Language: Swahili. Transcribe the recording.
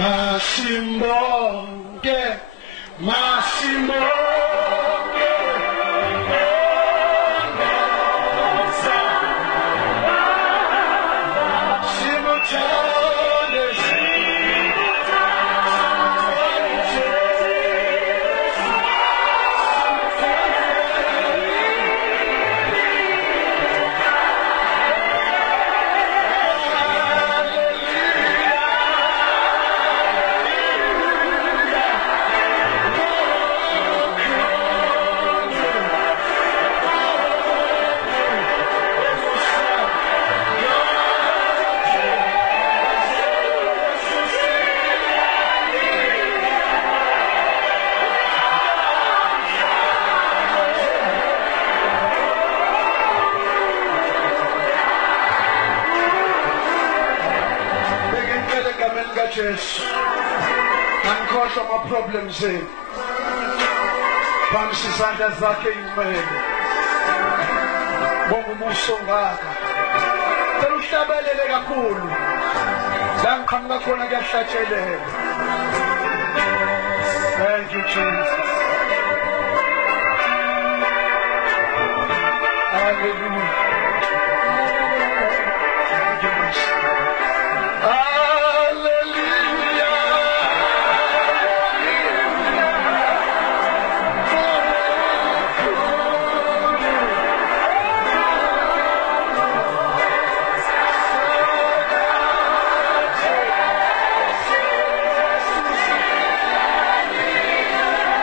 Masimbonke, Masimbonke, Jesu angikhohlwa ama-problems enu phamisa izandla zakhe ey'nxele bonga ubuso ngaka cela uhlabelele kakhulu la ngiqhamuka khona kuyahlatshelela. Thank you Jesus. Hallelujah.